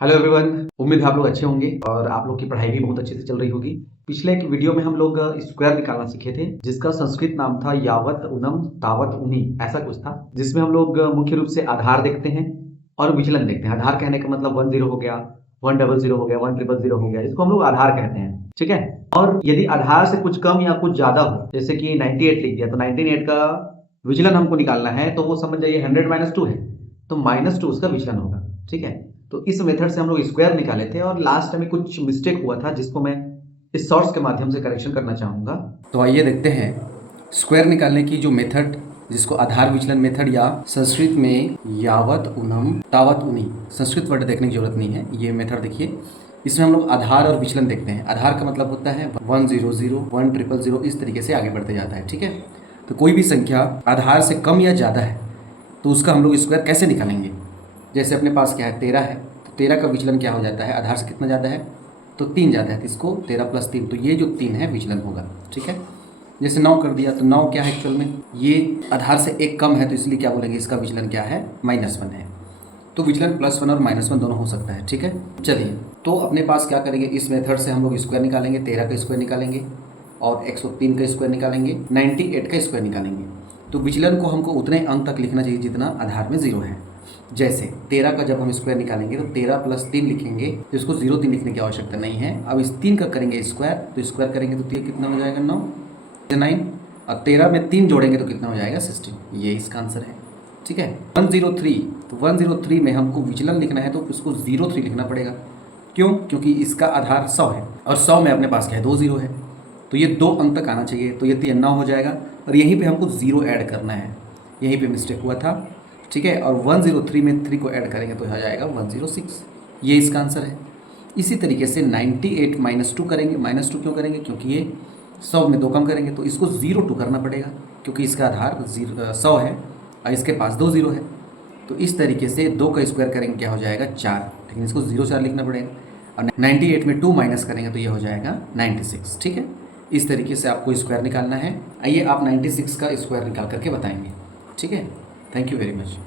Hello everyone. उम्मीद है आप लोग अच्छे होंगे और आप लोग की पढ़ाई भी बहुत अच्छे से चल रही होगी। पिछले एक वीडियो में हम लोग स्क्वायर निकालना सीखे थे, जिसका संस्कृत नाम था यावत उनम तावत उनी, ऐसा कुछ था। जिसमें हम लोग मुख्य रूप से आधार देखते हैं और विचलन देखते हैं। आधार कहने का मतलब 10 हो गया, 100 हो गया, 1000 हो गया, इसको हम लोग आधार कहते हैं। ठीक है। और यदि आधार से कुछ कम या कुछ ज्यादा हो, जैसे कि 98 लिख दिया, तो 98 का विचलन हमको निकालना है, तो वो समझ जाइए 100 - 2 है, तो -2 उसका विचलन होगा। ठीक है। तो इस मेथड से हम लोग स्क्वायर निकाले थे और लास्ट में कुछ मिस्टेक हुआ था, जिसको मैं इस शॉर्ट्स के माध्यम से करेक्शन करना चाहूँगा। तो आइए देखते हैं स्क्वायर निकालने की जो मेथड, जिसको आधार विचलन मेथड या संस्कृत में यावत उनम तावत उनी, संस्कृत वर्ड देखने की जरूरत नहीं है। ये मेथड देखिए, इसमें हम लोग आधार और विचलन देखते हैं। आधार का मतलब होता है 100, 1000, इस तरीके से आगे बढ़ते जाता है। ठीक है। तो कोई भी संख्या आधार से कम या ज़्यादा है तो उसका हम लोग स्क्वायर कैसे निकालेंगे। जैसे अपने पास क्या है, 13 है, तो 13 का विचलन क्या हो जाता है, आधार से कितना ज़्यादा है, तो 3 ज़्यादा है, तो इसको 13 + 3, तो ये जो 3 है विचलन होगा। ठीक है। जैसे 9 कर दिया, तो 9 क्या है एक्चुअल में, ये आधार से एक कम है, तो इसलिए क्या बोलेंगे, इसका विचलन क्या है, -1 है। तो विचलन +1 और -1 दोनों हो सकता है। ठीक है। चलिए, तो अपने पास क्या करेंगे, इस मेथड से हम लोग स्क्वायर निकालेंगे, 13 का स्क्वायर निकालेंगे और 103 का स्क्वायर निकालेंगे, 98 का स्क्वायर निकालेंगे। तो विचलन को हमको उतने अंक तक लिखना चाहिए जितना आधार में 0 है। जैसे 13 का जब हम स्क्वायर निकालेंगे तो 13 + 3 लिखेंगे, तो इसको 0 3 लिखने की आवश्यकता नहीं है। अब इस 3 का करेंगे स्क्वायर, तो स्क्वायर करेंगे तो 3 कितना हो जाएगा, 9 9, और 13 में 3 जोड़ेंगे तो कितना हो जाएगा, 16। ये इसका आंसर है। ठीक है। 103, तो 103 में हमको विचलन लिखना है तो उसको 03 लिखना पड़ेगा। क्यों? क्योंकि इसका आधार 100 है और 100 में अपने पास क्या है, 2 0 है, तो ये 2 अंक तक आना चाहिए, तो ये 9 हो जाएगा और यहीं पे हमको 0 ऐड करना है, यहीं पे मिस्टेक हुआ था। ठीक है। और 103 में 3 को ऐड करेंगे तो हो जाएगा 106। ये इसका आंसर है। इसी तरीके से 98 - 2 करेंगे, -2 क्यों करेंगे, क्योंकि ये 100 में 2 कम करेंगे, तो इसको 02 करना पड़ेगा, क्योंकि इसका आधार 100 है और इसके पास 2 0 है। तो इस तरीके से 2 का स्क्वायर करेंगे, क्या हो जाएगा, 4, लेकिन इसको 04 लिखना पड़ेगा। और 98 में 2 माइनस करेंगे तो ये हो जाएगा 96। ठीक है। इस तरीके से आपको स्क्वायर निकालना है। आइए आप 96 का स्क्वायर निकाल करके बताएंगे। ठीक है। Thank you very much.